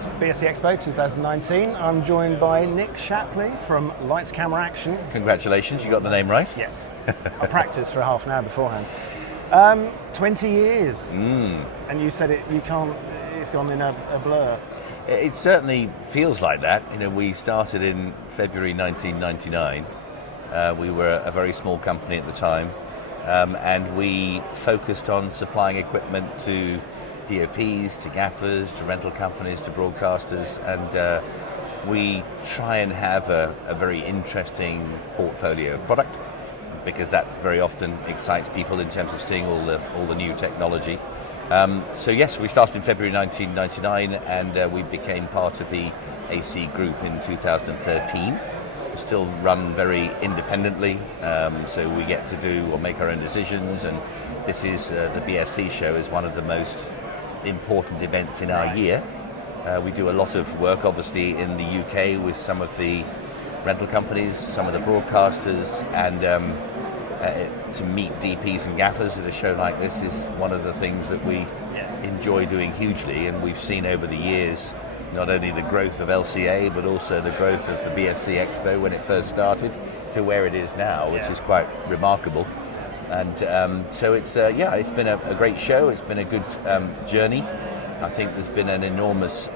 It's BSC Expo 2019. I'm joined by Nick Shapley from Lights Camera Action. Congratulations, you got the name right. Yes. I practiced for half an hour beforehand. 20 years. And you said it's gone in a blur. It certainly feels like that. You know, we started in February 1999. We were a very small company at the time, and we focused on supplying equipment to DOPs, to gaffers, to rental companies, to broadcasters, and we try and have a very interesting portfolio of product, because that very often excites people in terms of seeing all the new technology. So yes, we started in February 1999, and we became part of the AC group in 2013. We still run very independently, so we get to do or make our own decisions, and this is the BSC show is one of the most important events in our year. We do a lot of work obviously in the UK with some of the rental companies, some of the broadcasters, and to meet DPs and gaffers at a show like this is one of the things that we enjoy doing hugely, and we've seen over the years not only the growth of LCA but also the growth of the BSC Expo when it first started to where it is now, which is quite remarkable. And so it's been a great show. It's been a good journey. I think there's been an enormous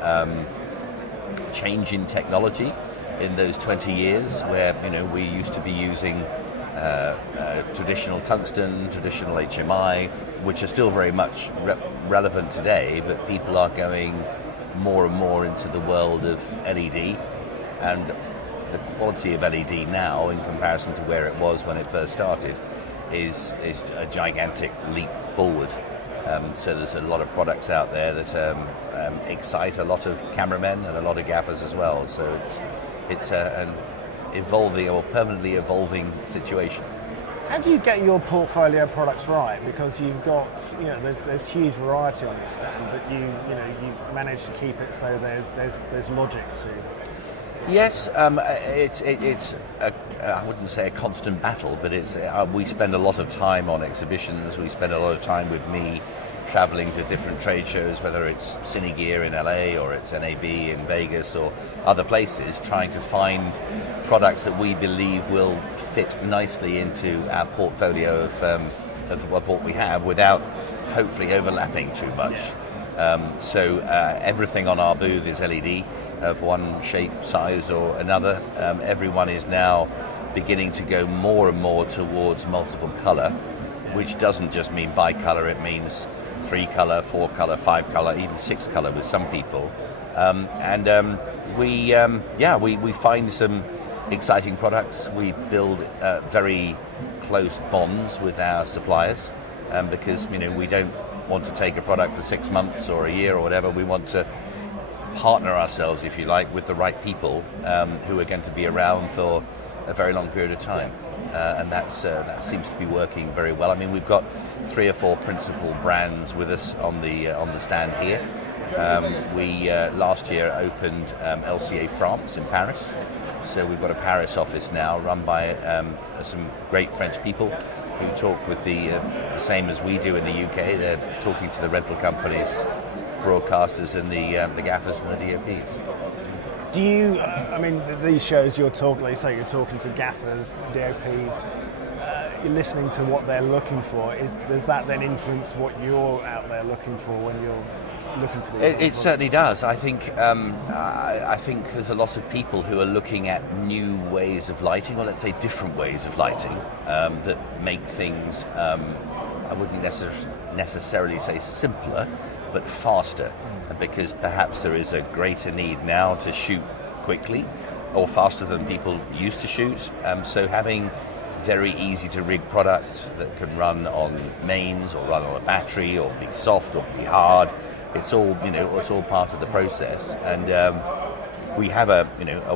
change in technology in those 20 years, where we used to be using traditional tungsten, traditional HMI, which are still very much relevant today, but people are going more and more into the world of LED, and the quality of LED now in comparison to where it was when it first started is a gigantic leap forward. So there's a lot of products out there that excite a lot of cameramen and a lot of gaffers as well. So it's an evolving or permanently evolving situation. How do you get your portfolio of products right? Because you've got, there's huge variety on your stand, but you manage to keep it so there's logic to. Yes, it's I wouldn't say a constant battle, but it's we spend a lot of time on exhibitions. We spend a lot of time with me traveling to different trade shows, whether it's Cinegear in LA or it's NAB in Vegas or other places, trying to find products that we believe will fit nicely into our portfolio of what we have without hopefully overlapping too much. So everything on our booth is LED of one shape, size or another. Everyone is now beginning to go more and more towards multiple color, which doesn't just mean bi-color, it means 3 color, 4 color, 5 color, even 6 color with some people. We find some exciting products. We build very close bonds with our suppliers, because we don't want to take a product for 6 months or a year or whatever. We want to partner ourselves, if you like, with the right people who are going to be around for a very long period of time, and that seems to be working very well. I mean, we've got 3 or 4 principal brands with us on the stand here. We last year opened LCA France in Paris, so we've got a Paris office now run by some great French people who talk with the same as we do in the UK. They're talking to the rental companies, broadcasters, and the gaffers and the DOPs. Do you? These shows you're talking to gaffers, DOPs. You're listening to what they're looking for. Does that then influence what you're out there looking for when you're looking for these? It certainly does. I think there's a lot of people who are looking at new ways of lighting, or let's say different ways of lighting, that make things, I wouldn't necessarily say simpler, but faster, because perhaps there is a greater need now to shoot quickly or faster than people used to shoot. So having very easy to rig products that can run on mains or run on a battery or be soft or be hard, it's all part of the process. And we have a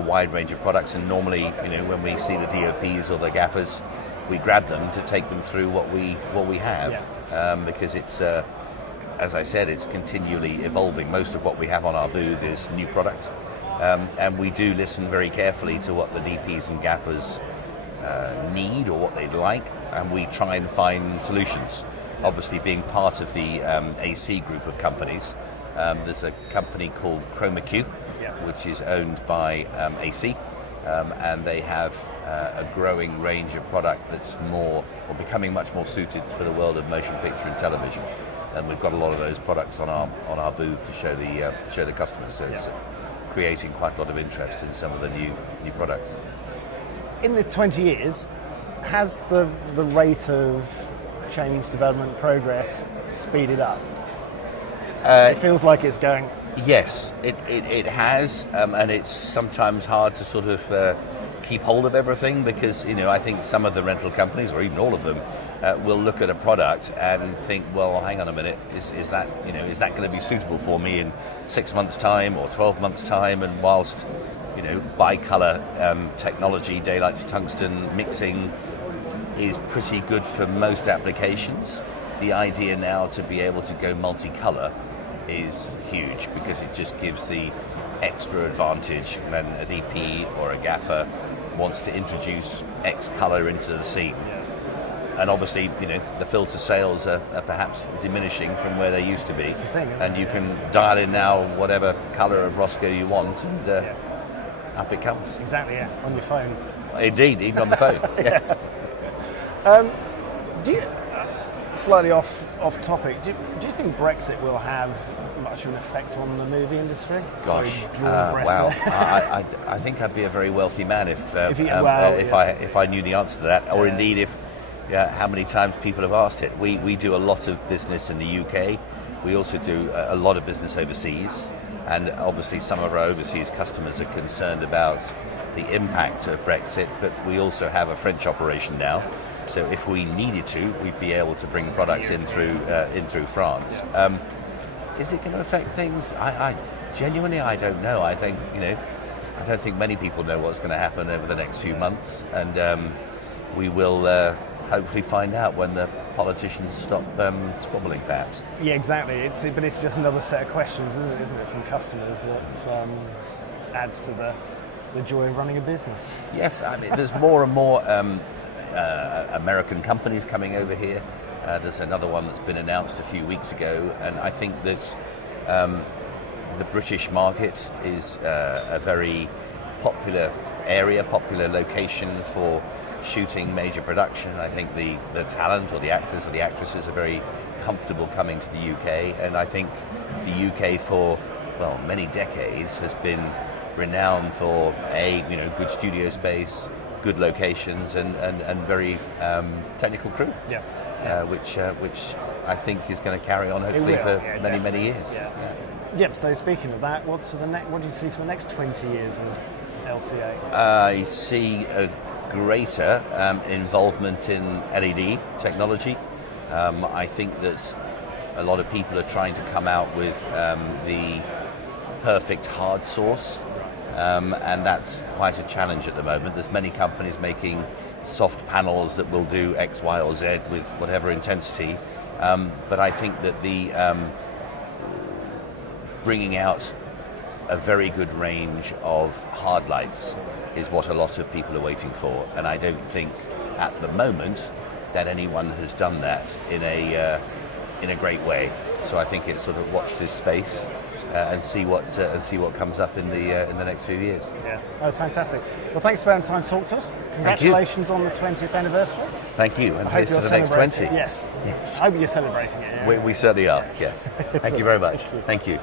wide range of products, and normally when we see the DOPs or the gaffers, we grab them to take them through what we have, because it's as I said, it's continually evolving. Most of what we have on our booth is new product, and we do listen very carefully to what the DPs and gaffers need or what they'd like, and we try and find solutions. Obviously, being part of the AC group of companies, There's a company called Chroma Q, which is owned by AC, and they have a growing range of product that's becoming much more suited for the world of motion picture and television. And we've got a lot of those products on our booth to show the customers. So it's creating quite a lot of interest in some of the new products. In the 20 years, has the rate of change, development, progress speeded up? It feels like it's going. Yes, it has, and it's sometimes hard to sort of keep hold of everything because I think some of the rental companies, or even all of them, will look at a product and think, well, hang on a minute, is that going to be suitable for me in 6 months' time or 12 months' time? And whilst bi-color technology, daylight to tungsten mixing is pretty good for most applications, the idea now to be able to go multicolor is huge because it just gives the extra advantage when a DP or a gaffer wants to introduce X color into the scene. And obviously, the filter sales are perhaps diminishing from where they used to be. It's the thing, and you can dial in now whatever color of Roscoe you want, and up it comes. Exactly, yeah, on your phone. Indeed, even on the phone. Yes. Do you, slightly off topic, do you think Brexit will have much of an effect on the movie industry? Gosh, Sorry, draw a breath wow. there. I think I'd be a very wealthy man if yes. I knew the answer to that, or indeed if how many times people have asked it. We do a lot of business in the UK. We also do a lot of business overseas, and obviously some of our overseas customers are concerned about the impact of Brexit, but we also have a French operation now. So if we needed to, we'd be able to bring products in through France. Is it going to affect things? I genuinely, I don't know. I think I don't think many people know what's going to happen over the next few months, and we will hopefully find out when the politicians stop squabbling, perhaps. Yeah, exactly. But it's just another set of questions, isn't it, from customers that adds to the joy of running a business. Yes, I mean, there's more and more American companies coming over here. There's another one that's been announced a few weeks ago, and I think that the British market is a very popular area, popular location for shooting major production. I think the talent or the actors or the actresses are very comfortable coming to the UK, and I think the UK for many decades has been renowned for good studio space, good locations, and very technical crew. Which I think is going to carry on hopefully for many years. Yep. So speaking of that, what do you see for the next 20 years of LCA? I see a greater involvement in LED technology. I think that a lot of people are trying to come out with the perfect hard source, and that's quite a challenge at the moment. There's many companies making soft panels that will do X, Y, or Z with whatever intensity, but I think that the bringing out a very good range of hard lights is what a lot of people are waiting for, and I don't think at the moment that anyone has done that in a great way. So I think it's sort of watch this space and see what comes up in the next few years. Yeah, that's fantastic. Well, thanks for spending time to talk to us. Congratulations on the 20th anniversary. Thank you, and I hope here's you're to the next 20. Yes. I hope you're celebrating it. Yeah. We certainly are. Yes. Thank you very much. Thank you.